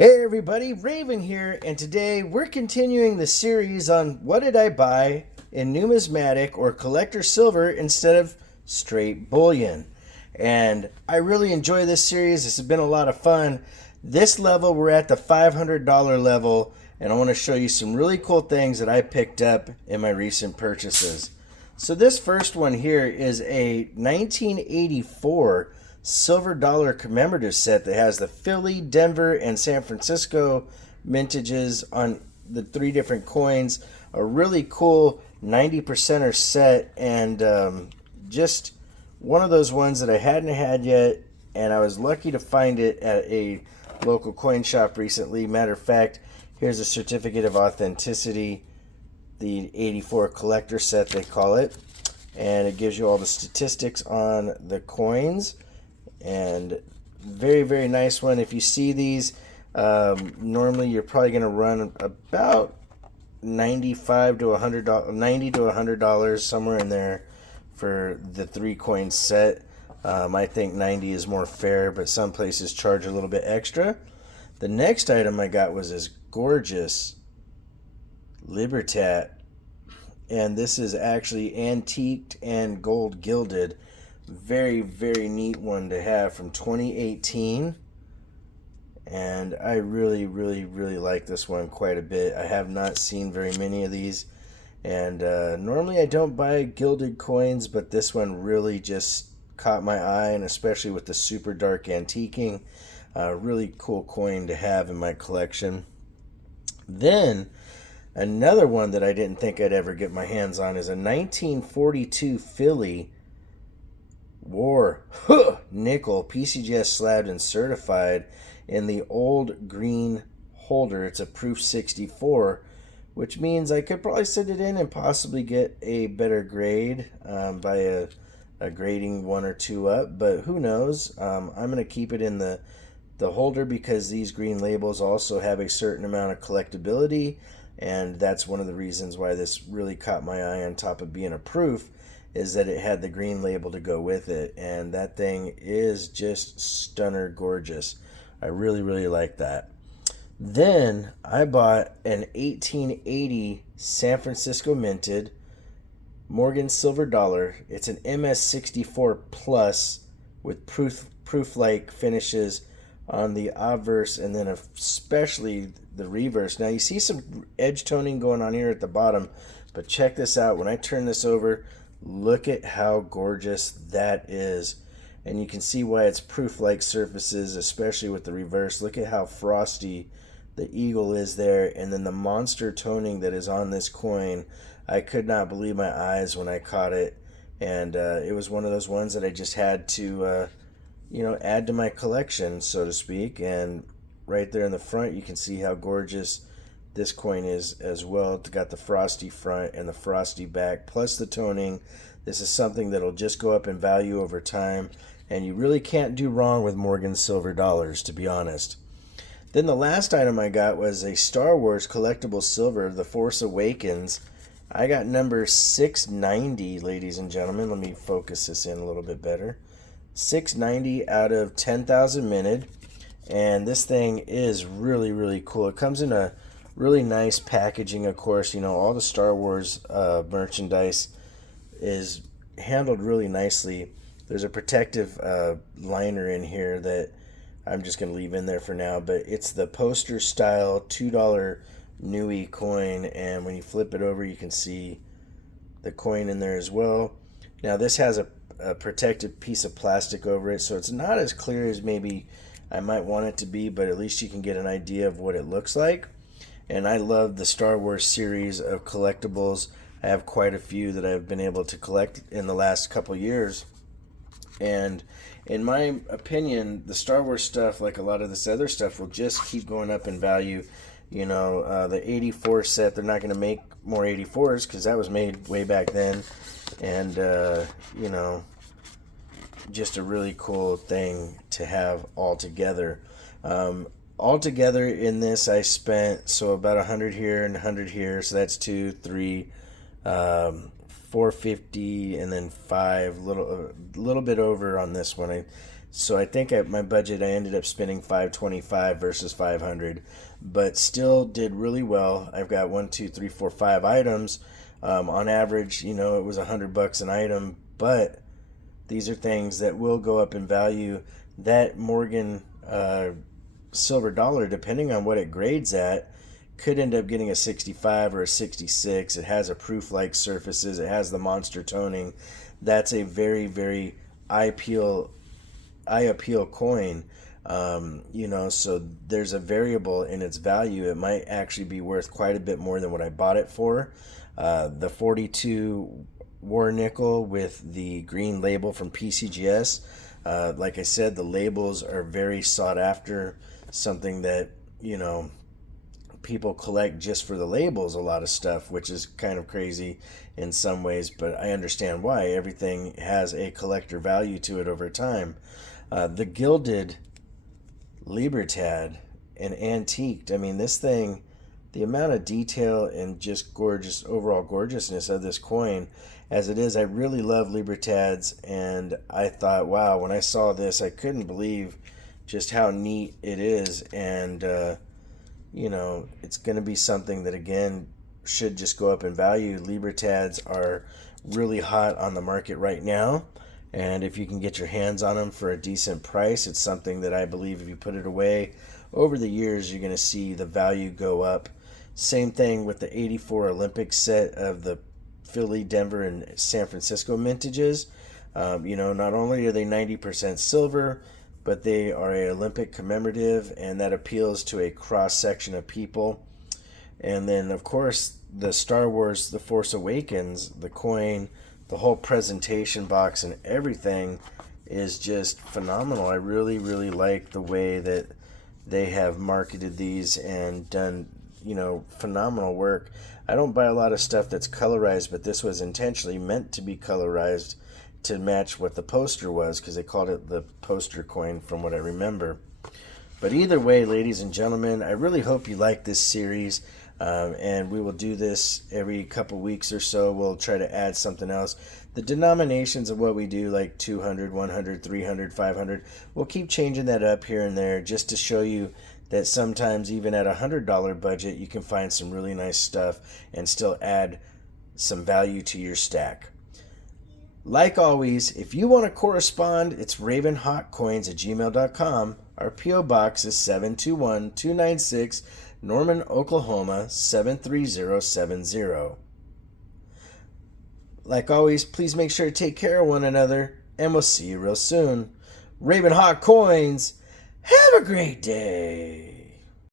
Hey everybody, Raven here, and today we're continuing the series on what did I buy in numismatic or collector silver instead of straight bullion. And I really enjoy this series. This has been a lot of fun. This level, we're at the $500 level, and I want to show you some really cool things that I picked up in my recent purchases. So this first one here is a 1984 silver dollar commemorative set that has the Philly, Denver, and San Francisco mintages on the three different coins. A really cool 90%er set, and just one of those ones that I hadn't had yet, and I was lucky to find it at a local coin shop recently. Matter of fact, here's a certificate of authenticity, the 84 collector set they call it, and it gives you all the statistics on the coins. And very, very nice one. If you see these, normally you're probably going to run about $95 to $100, $90 to $100, somewhere in there for the three coin set. I think 90 is more fair, but some places charge a little bit extra. The next item I got was this gorgeous Libertat, and this is actually antiqued and gold gilded. Very, very neat one to have from 2018, and I really, really, really like this one quite a bit. I have not seen very many of these, and normally I don't buy gilded coins, but this one really just caught my eye, and especially with the super dark antiquing, really cool coin to have in my collection. Then another one that I didn't think I'd ever get my hands on is a 1942 Philly War nickel PCGS slabbed and certified in the old green holder. It's a proof 64, which means I could probably send it in and possibly get a better grade by a grading 1 or 2 up, but who knows. I'm going to keep it in the holder because these green labels also have a certain amount of collectability, and that's one of the reasons why this really caught my eye on top of being a proof, is that it had the green label to go with it, and that thing is just stunner gorgeous. I really, really like that. Then I bought an 1880 San Francisco minted Morgan silver dollar. It's an MS64 plus with proof-like finishes on the obverse and then especially the reverse. Now you see some edge toning going on here at the bottom, but check this out. When I turn this over, look at how gorgeous that is, and you can see why it's proof-like surfaces, especially with the reverse. Look at how frosty the eagle is there, and then the monster toning that is on this coin. I could not believe my eyes when I caught it, and it was one of those ones that I just had to add to my collection, so to speak. And right there in the front you can see how gorgeous this coin is as well. It's got the frosty front and the frosty back, plus the toning. This is something that'll just go up in value over time, and you really can't do wrong with Morgan silver dollars, to be honest. Then the last item I got was a Star Wars collectible silver, The Force Awakens. I got number 690, ladies and gentlemen. Let me focus this in a little bit better. 690 out of 10,000 minted, and this thing is really, really cool. It comes in a really nice packaging, of course. All the Star Wars merchandise is handled really nicely. There's a protective liner in here that I'm just going to leave in there for now, but it's the poster style $2 Nui coin, and when you flip it over you can see the coin in there as well. Now this has a protective piece of plastic over it, so it's not as clear as maybe I might want it to be, but at least you can get an idea of what it looks like. And I love the Star Wars series of collectibles. I have quite a few that I've been able to collect in the last couple years. And in my opinion, the Star Wars stuff, like a lot of this other stuff, will just keep going up in value. The 84 set, they're not going to make more 84s because that was made way back then. And, just a really cool thing to have all together. Altogether in this I spent about 100 here and 100 here, so that's 2, 3, 450, and then 5, little bit over on this one. I So I think at my budget, I ended up spending 525 versus 500, but still did really well. I've got 1, 2, 3, 4, 5 items. On average, it was $100 an item, but these are things that will go up in value. That Morgan silver dollar, depending on what it grades at, could end up getting a 65 or a 66. It has a proof-like surfaces. It has the monster toning. That's a very, very eye appeal coin. So there's a variable in its value. It might actually be worth quite a bit more than what I bought it for. The 42 war nickel with the green label from PCGS. Like I said, the labels are very sought after. Something that, people collect just for the labels, a lot of stuff, which is kind of crazy in some ways, but I understand why. Everything has a collector value to it over time. The gilded Libertad and antiqued, I mean, this thing, the amount of detail and just gorgeous, overall gorgeousness of this coin as it is, I really love Libertads, and I thought, wow, when I saw this, I couldn't believe just how neat it is, and it's going to be something that, again, should just go up in value. Libertads are really hot on the market right now, and if you can get your hands on them for a decent price, it's something that I believe if you put it away over the years, you're going to see the value go up. Same thing with the 84 Olympic set of the Philly, Denver, and San Francisco mintages. Not only are they 90% silver, but they are an Olympic commemorative, and that appeals to a cross-section of people. And then, of course, the Star Wars The Force Awakens, the coin, the whole presentation box and everything is just phenomenal. I really, really like the way that they have marketed these and done, phenomenal work. I don't buy a lot of stuff that's colorized, but this was intentionally meant to be colorized to match what the poster was, because they called it the poster coin from what I remember. But either way, ladies and gentlemen, I really hope you like this series, and we will do this every couple weeks or so. We'll try to add something else. The denominations of what we do, like 200, 100, 300, 500, we'll keep changing that up here and there just to show you that sometimes even at a $100 budget, you can find some really nice stuff and still add some value to your stack. Like always, if you want to correspond, it's ravenhawkcoins@gmail.com. Our P.O. Box is 721-296, Norman, Oklahoma, 73070. Like always, please make sure to take care of one another, and we'll see you real soon. Ravenhawk Coins, have a great day.